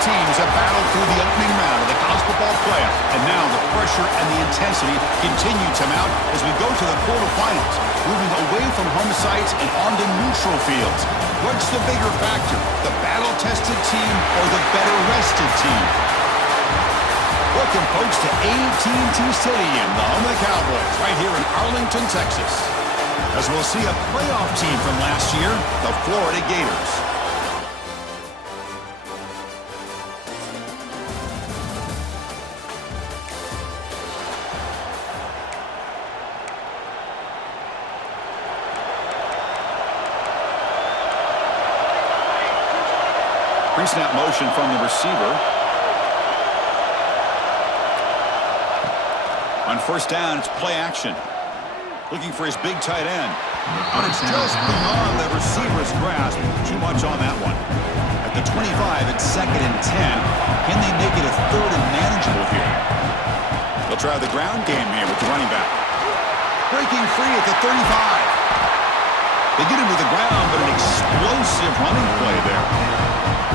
teams have battled through the opening round of the college football playoff, and now the pressure and the intensity continue to mount as we go to the quarterfinals, moving away from home sites and onto neutral fields. What's the bigger factor, the battle-tested team or the better-rested team? Welcome, folks, to AT&T Stadium, the home of the Cowboys, right here in Arlington, Texas, as we'll see a playoff team from last year, the Florida Gators. Pre-snap motion from the receiver. On first down, it's play action. Looking for his big tight end. But it's just beyond the receiver's grasp. Too much on that one. At the 25, it's 2nd and 10. Can they make it a 3rd and manageable here? They'll try the ground game here with the running back. Breaking free at the 35. They get him to the ground, but an explosive running play there.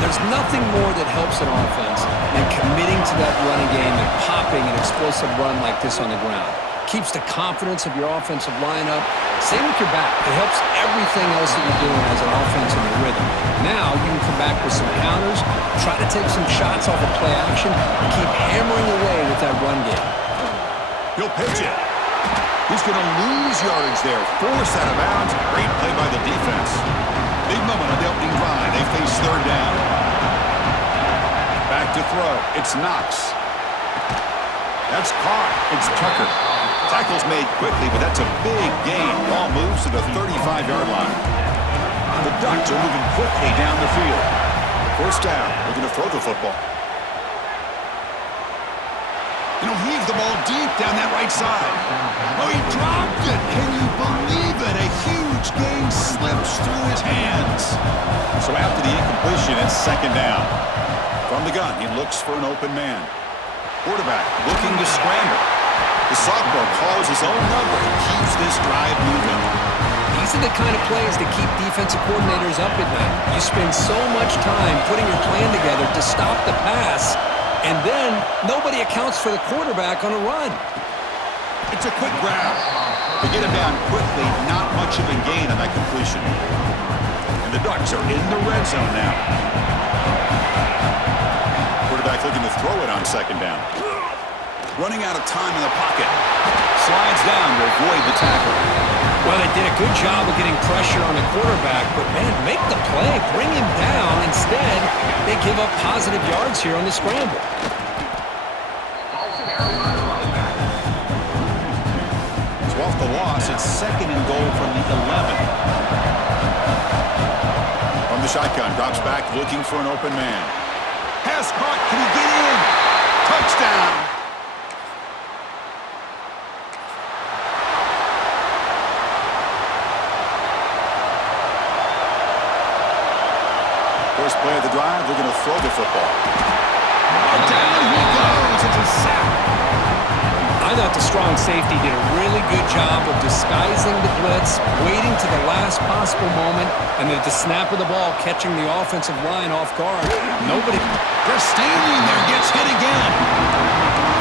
There's nothing more that helps an offense than committing to that running game and popping an explosive run like this on the ground. Keeps the confidence of your offensive line up. Same with your back. It helps everything else that you're doing as an offense in your rhythm. Now you can come back with some counters, try to take some shots off of play action, and keep hammering away with that run game. He'll pitch it. He's going to lose yardage there. Forced out of bounds. Great play by the defense. Big moment on the opening drive. They face 3rd down. Back to throw. It's Knox. That's caught. It's Tucker. Tackle's made quickly, but that's a big gain. Ball moves to the 35-yard line. The Ducks are moving quickly down the field. First down. They're going to throw the football. Heave the ball deep down that right side. Oh, he dropped it. Can you believe it? A huge gain slips through his hands. So after the incompletion, it's 2nd down. From the gun, he looks for an open man. Quarterback looking to scramble. The sophomore calls his own number and keeps this drive moving. These are the kind of plays that keep defensive coordinators up at night. You spend so much time putting your plan together to stop the pass, and then nobody accounts for the quarterback on a run. It's a quick grab. They get him down quickly, not much of a gain on that completion. And the Ducks are in the red zone now. Quarterback looking to throw it on 2nd down. Running out of time in the pocket. Slides down to avoid the tackle. Well, they did a good job of getting pressure on the quarterback, but, man, make the play. Bring him down. Instead, they give up positive yards here on the scramble. So off the loss, it's 2nd and goal from the 11. From the shotgun, drops back looking for an open man. Pass caught. Can he get in? Touchdown. First play of the drive, they're going to throw the football. Down he goes. It's a sack. I thought the strong safety did a really good job of disguising the blitz, waiting to the last possible moment, and at the snap of the ball, catching the offensive line off guard. Nobody just standing there gets hit again.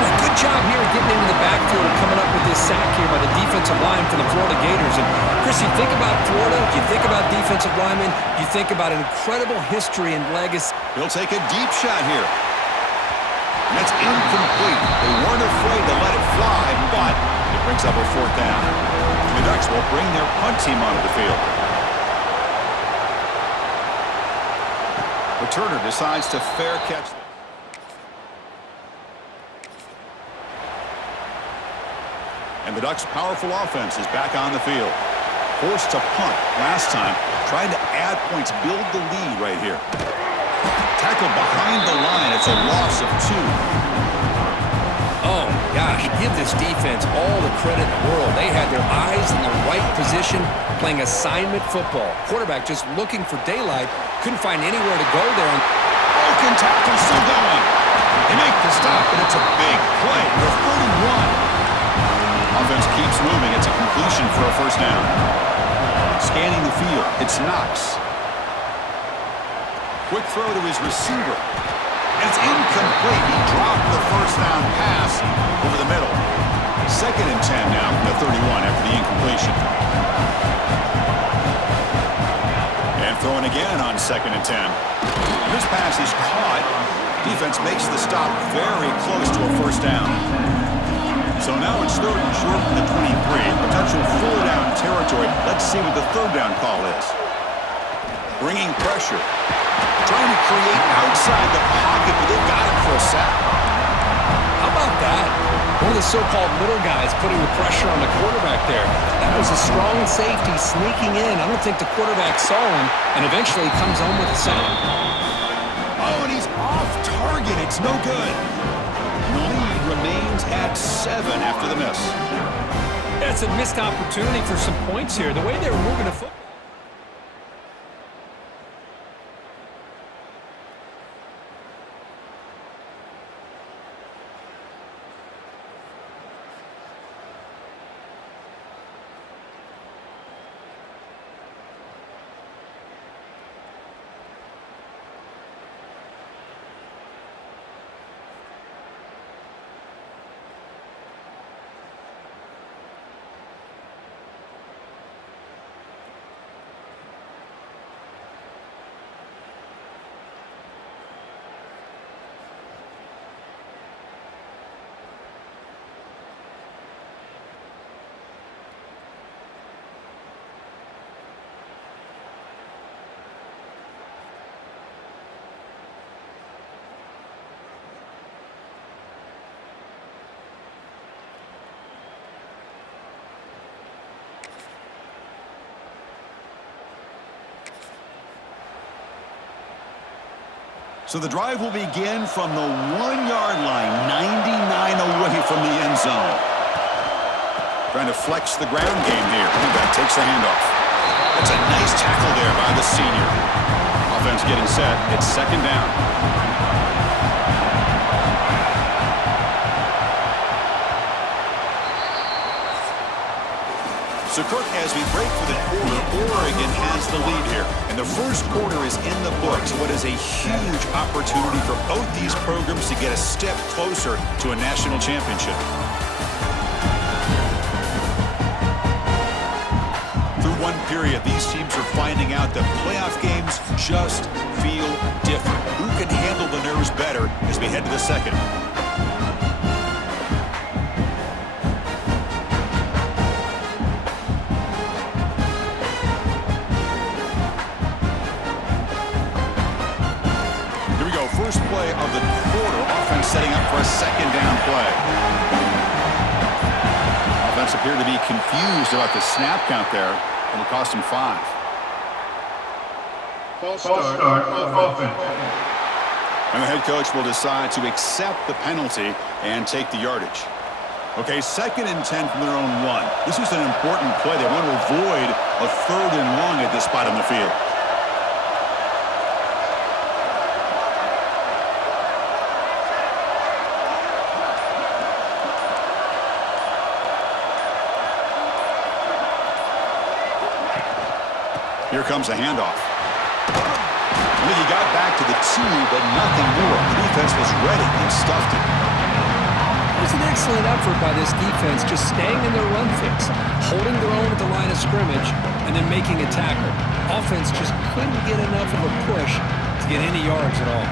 Well, good job here getting into the backfield and coming up with this sack here by the defensive line for the Florida Gators. And Chris, you think about Florida, you think about defensive linemen, you think about an incredible history and legacy. He'll take a deep shot here. And that's incomplete. They weren't afraid to let it fly, but it brings up a 4th down. The Ducks will bring their punt team onto the field. Returner decides to fair catch this. And the Ducks' powerful offense is back on the field. Forced to punt last time, trying to add points, build the lead right here. Tackle behind the line. It's a loss of 2. Oh, gosh, give this defense all the credit in the world. They had their eyes in the right position, playing assignment football. Quarterback just looking for daylight, couldn't find anywhere to go there. Broken tackle still going. They make the stop, and it's a big play. They're 41. Offense keeps moving. It's a completion for a 1st down. Scanning the field. It's Knox. Quick throw to his receiver. And it's incomplete. He dropped the first down pass over the middle. 2nd and 10 now from the 31 after the incompletion. And throwing again on 2nd and 10. This pass is caught. Defense makes the stop very close to a first down. So now it's 3rd and short from the 23. Potential 4-down territory. Let's see what the 3rd down call is. Bringing pressure. Trying to create outside the pocket, but they've got him for a sack. How about that? One of the so-called middle guys putting the pressure on the quarterback there. That was a strong safety sneaking in. I don't think the quarterback saw him, and eventually comes home with a sack. Oh, and he's off target. It's no good. The lead remains at 7 after the miss. That's a missed opportunity for some points here. The way they were moving the football. So the drive will begin from the 1-yard line, 99 away from the end zone. Trying to flex the ground game here. That takes the handoff. That's a nice tackle there by the senior. Offense getting set. It's 2nd down. So, Kirk, as we break for the quarter, Oregon has the lead here. And the first quarter is in the books. What is a huge opportunity for both these programs to get a step closer to a national championship. Through one period, these teams are finding out that playoff games just feel different. Who can handle the nerves better as we head to the second? First play of the quarter. Offense setting up for a 2nd down play. Offense appeared to be confused about the snap count there. It'll cost him 5. False start on offense. And the head coach will decide to accept the penalty and take the yardage. Okay, 2nd and 10 from their own 1. This is an important play. They want to avoid a 3rd and long at this spot on the field. Here comes a handoff. I think he got back to the 2, but nothing more. The defense was ready and stuffed it. It was an excellent effort by this defense, just staying in their run fix, holding their own at the line of scrimmage, and then making a tackle. Offense just couldn't get enough of a push to get any yards at all.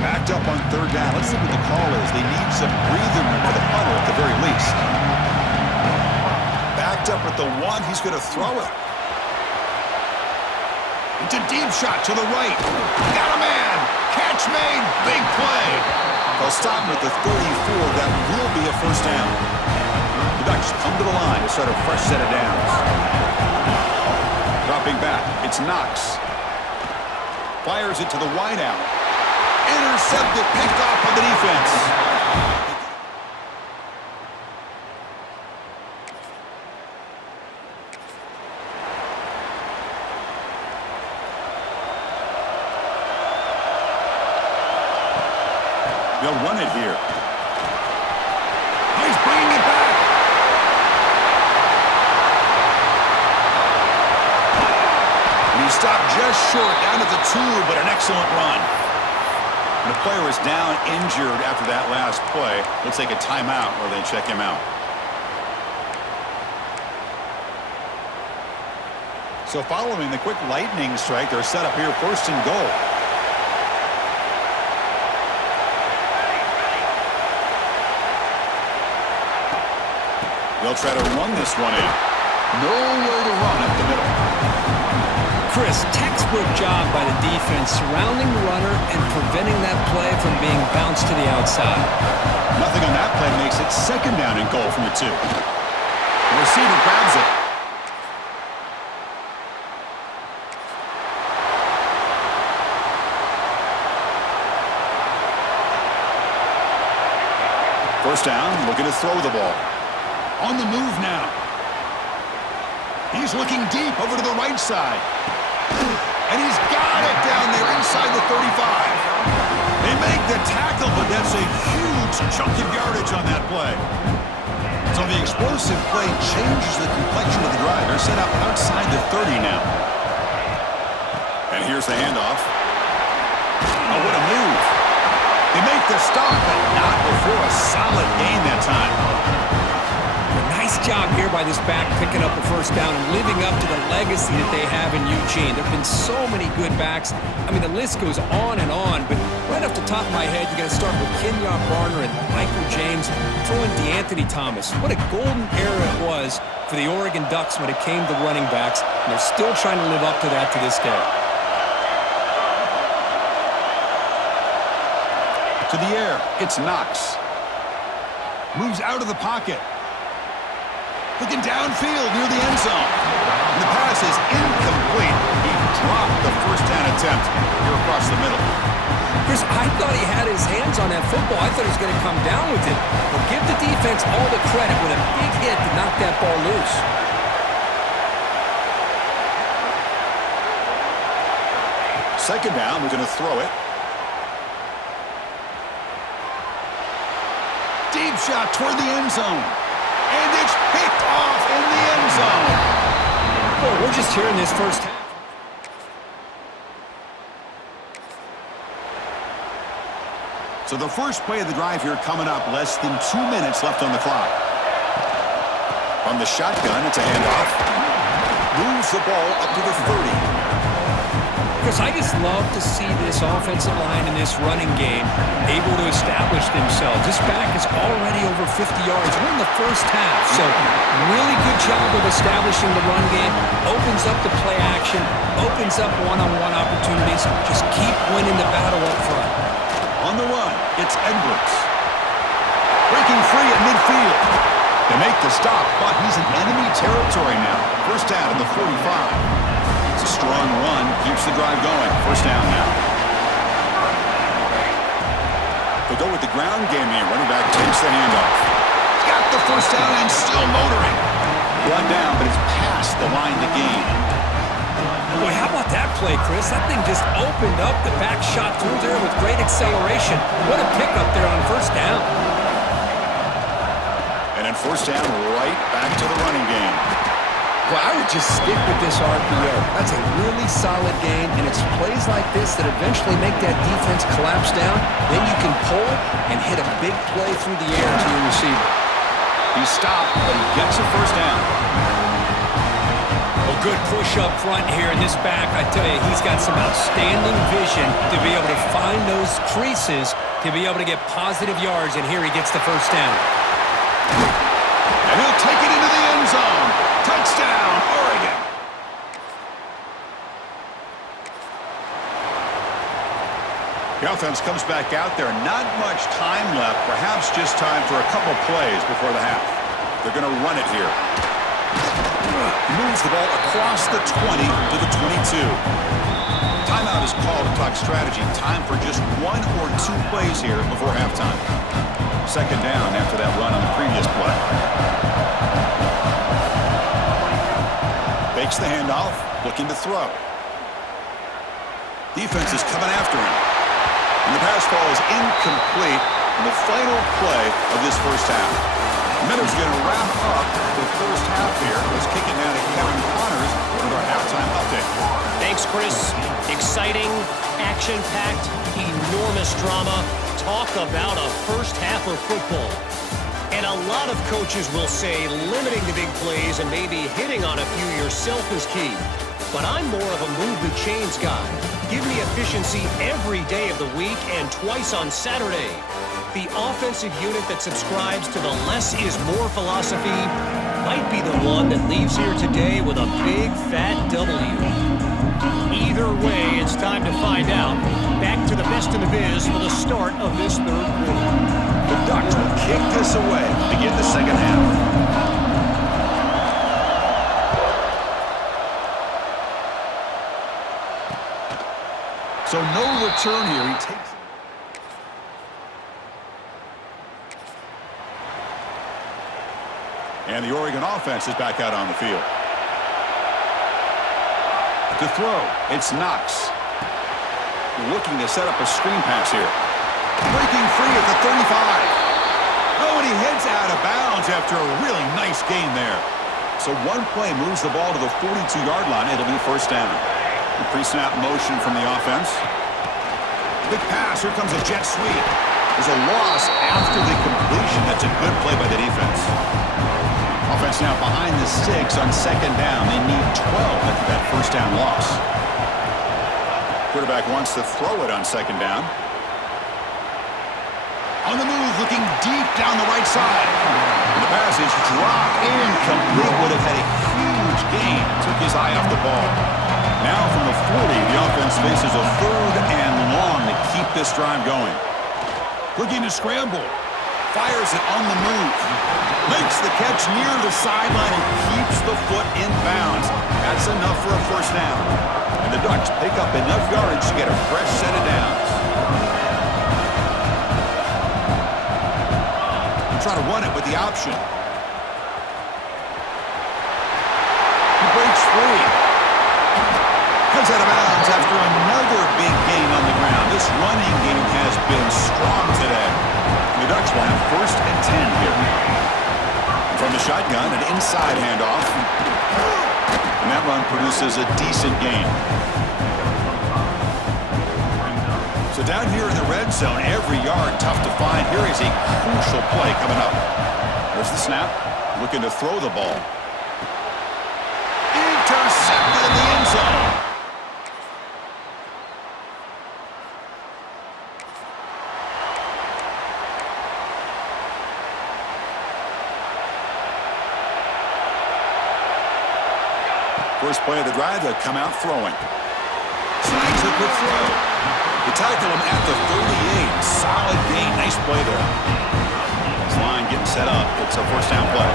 Backed up on 3rd down. Let's see what the call is. They need some breather room for the punter at the very least. Backed up at the 1. He's going to throw it. It's a deep shot to the right. Got a man. Catch made. Big play. They'll stop him at the 34. That will be a first down. The Ducks come to the line to start a fresh set of downs. Dropping back. It's Knox. Fires it to the wideout. Intercepted. Picked off by the defense. They'll run it here. He's bringing it back. And he stopped just short down at the 2, but an excellent run. When a player is down injured after that last play, we'll take a timeout where they check him out. So following the quick lightning strike, they're set up here first and goal. They'll try to run this one in. Nowhere to run up the middle. Chris, textbook job by the defense surrounding the runner and preventing that play from being bounced to the outside. Nothing on that play makes it second down and goal from the 2. The receiver grabs it. First down, looking to throw the ball. On the move now. He's looking deep over to the right side. And he's got it down there inside the 35. They make the tackle, but that's a huge chunk of yardage on that play. So the explosive play changes the complexion of the drive. They're set up outside the 30 now. And here's the handoff. Oh, what a move. They make the stop, but not before a solid gain that time. Nice job here by this back picking up the first down and living up to the legacy that they have in Eugene. There have been so many good backs. I mean, the list goes on and on, but right off the top of my head, you got to start with Kenyon Barner and Michael James, throw in DeAnthony Thomas. What a golden era it was for the Oregon Ducks when it came to running backs, and they're still trying to live up to that to this day. To the air, it's Knox. Moves out of the pocket. Looking downfield near the end zone. And the pass is incomplete. He dropped the first down attempt here across the middle. Chris, I thought he had his hands on that football. I thought he was going to come down with it. But give the defense all the credit with a big hit to knock that ball loose. Second down, we're going to throw it. Deep shot toward the end zone. And it's picked off in the end zone. Boy, we're just here in this first half. So the first play of the drive here coming up, less than 2 minutes left on the clock. From the shotgun, it's a handoff. Moves the ball up to the 30. Chris, I just love to see this offensive line in this running game able to establish themselves. This back is already over 50 yards. We're in the first half, so really good job of establishing the run game. Opens up the play action, opens up one-on-one opportunities. Just keep winning the battle up front. On the run, it's Edwards. Breaking free at midfield. They make the stop, but he's in enemy territory now. First down at the 45. It's a strong run, keeps the drive going. First down now. They go with the ground game here. Running back takes the handoff. Got the first down and still motoring. Run down, but it's past the line to gain. Boy, how about that play, Chris? That thing just opened up. The back shot through there with great acceleration. What a pickup there on first down. And then first down, right back to the running game. Well, I would just stick with this RPO. That's a really solid game, and it's plays like this that eventually make that defense collapse down. Then you can pull and hit a big play through the air to your receiver. He stopped, but he gets a first down. Well, good push up front here in this back. I tell you, he's got some outstanding vision to be able to find those creases, to be able to get positive yards, and here he gets the first down. And he'll take it into the end zone. Touchdown, Oregon. The offense comes back out there. Not much time left. Perhaps just time for a couple plays before the half. They're going to run it here. Moves the ball across the 20 to the 22. Timeout is called to talk strategy. Time for just 1 or 2 plays here before halftime. Second down after that run on the previous play. Fakes the handoff, looking to throw. Defense is coming after him. And the pass ball is incomplete in the final play of this first half. Miller's going to wrap up the first half here. Let's kick it now to Kevin Connors with our halftime update. Thanks, Chris. Exciting, action-packed, enormous drama. Talk about a first half of football. And a lot of coaches will say limiting the big plays and maybe hitting on a few yourself is key. But I'm more of a move the chains guy. Give me efficiency every day of the week and twice on Saturday. The offensive unit that subscribes to the less is more philosophy might be the one that leaves here today with a big fat W. Either way, it's time to find out. Back to the best in the biz for the start of this third quarter. The Ducks will kick this away to begin the second half. So no return here. He takes it. And the Oregon offense is back out on the field. To throw, it's Knox. Looking to set up a screen pass here. Breaking free at the 35. Oh, and he heads out of bounds after a really nice gain there. So one play moves the ball to the 42-yard line. It'll be first down. The pre-snap motion from the offense. Big pass. Here comes a jet sweep. There's a loss after the completion. That's a good play by the defense. Offense now behind the sticks on second down. They need 12 after that first down loss. Quarterback wants to throw it on second down. On the move, looking deep down the right side. And the pass is dropped incomplete. Would have had a huge gain. Took his eye off the ball. Now from the 40, the offense faces a third and long to keep this drive going. Looking to scramble. Fires it on the move. Makes the catch near the sideline and keeps the foot in bounds. That's enough for a first down. And the Ducks pick up enough yardage to get a fresh set of downs. And try to run it with the option. He breaks free. Comes out of bounds after another big gain on the ground. This running game has been strong today. The Ducks will have first and 10 here. From the shotgun, an inside handoff. And that run produces a decent gain. So down here in the red zone, every yard tough to find. Here is a crucial play coming up. There's the snap. Looking to throw the ball. Intercepted in the end zone. First play of the drive, they'll come out throwing. Snags a good throw. They tackle him at the 38. Solid gain. Nice play there. This line getting set up. It's a first down play.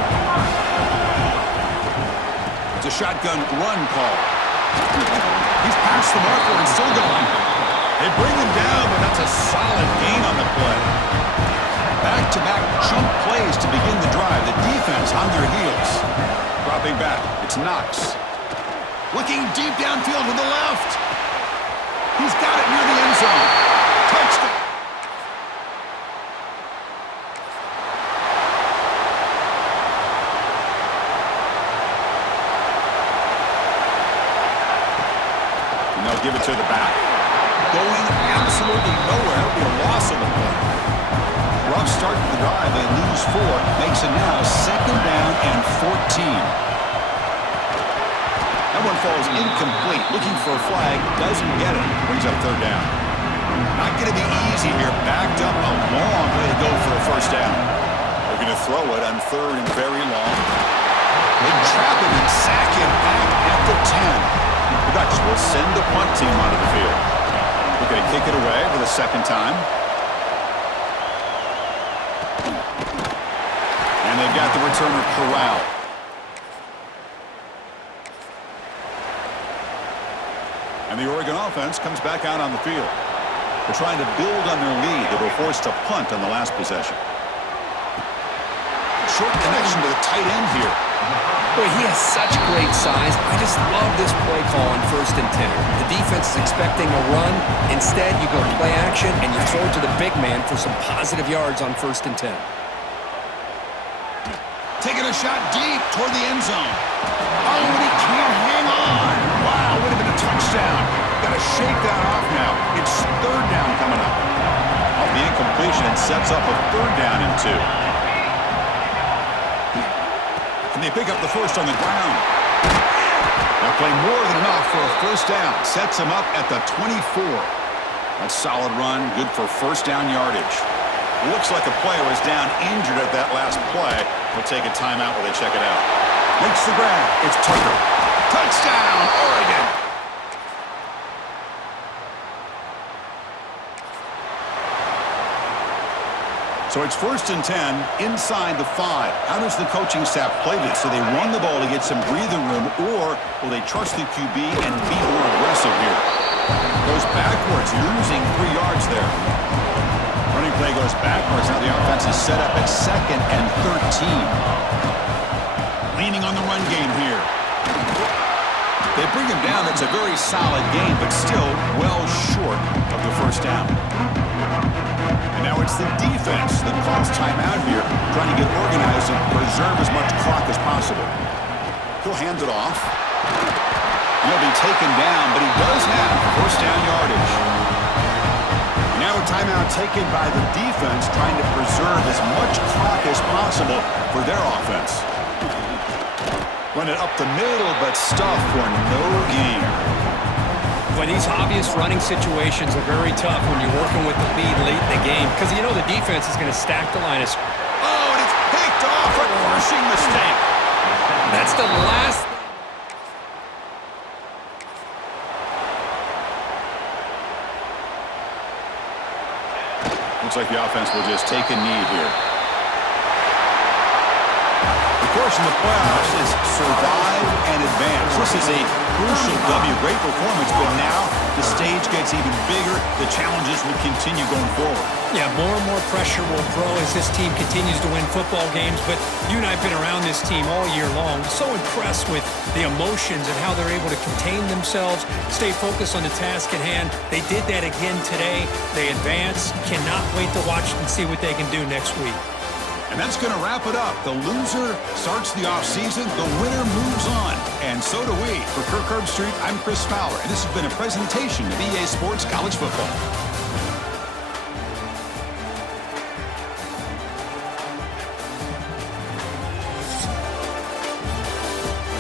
It's a shotgun run call. He's past the marker and still going. They bring him down, but that's a solid gain on the play. Back-to-back chunk plays to begin the drive. The defense on their heels. Dropping back. It's Knox. Looking deep downfield with the left. He's got it near the end zone. Touchdown. And they'll give it to the back. Going absolutely nowhere. It'll be a loss on the play. Rough start to the drive. They lose 4. Makes it now second down and 14. That one falls incomplete. Looking for a flag. Doesn't get it. Brings up third down. Not going to be easy here. Backed up a long way to go for a first down. They're going to throw it on third and very long. They trap him and sack him back at the 10. The Ducks will send the punt team onto the field. They're going to kick it away for the second time. And they've got the returner corralled. And the Oregon offense comes back out on the field. They're trying to build on their lead. They were forced to punt on the last possession. Short connection to the tight end here. Boy, he has such great size. I just love this play call on first and 10. The defense is expecting a run. Instead, you go play action and you throw it to the big man for some positive yards on first and 10. Taking a shot deep toward the end zone. Oh, and he can't hang on. Wow, would have been a touchdown. Got to shake that off now. It's third down coming up. Off the incompletion, it sets up a third down and 2. And they pick up the first on the ground. That play more than enough for a first down. Sets them up at the 24. That's solid run, good for first down yardage. Looks like a player is down injured at that last play. We'll take a timeout while they check it out. Makes the grab. It's Tucker. Touchdown, Oregon! So it's 1st and 10 inside the 5. How does the coaching staff play this? So they run the ball to get some breathing room, or will they trust the QB and be more aggressive here? Goes backwards, losing 3 yards there. Running play goes backwards. Now the offense is set up at 2nd and 13. Leaning on the run game here. They bring him down. That's a very solid game, but still well short of the first down. And now it's the defense that calls timeout here, trying to get organized and preserve as much clock as possible. He'll hand it off. He'll be taken down, but he does have first down yardage. Now a timeout taken by the defense, trying to preserve as much clock as possible for their offense. Run it up the middle, but stuff for no gain. But these obvious running situations are very tough when you're working with the lead late in the game, because you know the defense is going to stack the line. Oh, and it's picked off, a crushing mistake. That's the last. Looks like the offense will just take a knee here. The course in the playoffs is survive and advance. This is a crucial W. Great performance, but now the stage gets even bigger. The challenges will continue going forward. Yeah, more and more pressure will grow as this team continues to win football games, but you and I have been around this team all year long. So impressed with the emotions and how they're able to contain themselves, stay focused on the task at hand. They did that again today. They advance. Cannot wait to watch and see what they can do next week. And that's going to wrap it up. The loser starts the offseason. The winner moves on. And so do we. For Kirk Herbstreit, I'm Chris Fowler, and this has been a presentation of EA Sports College Football.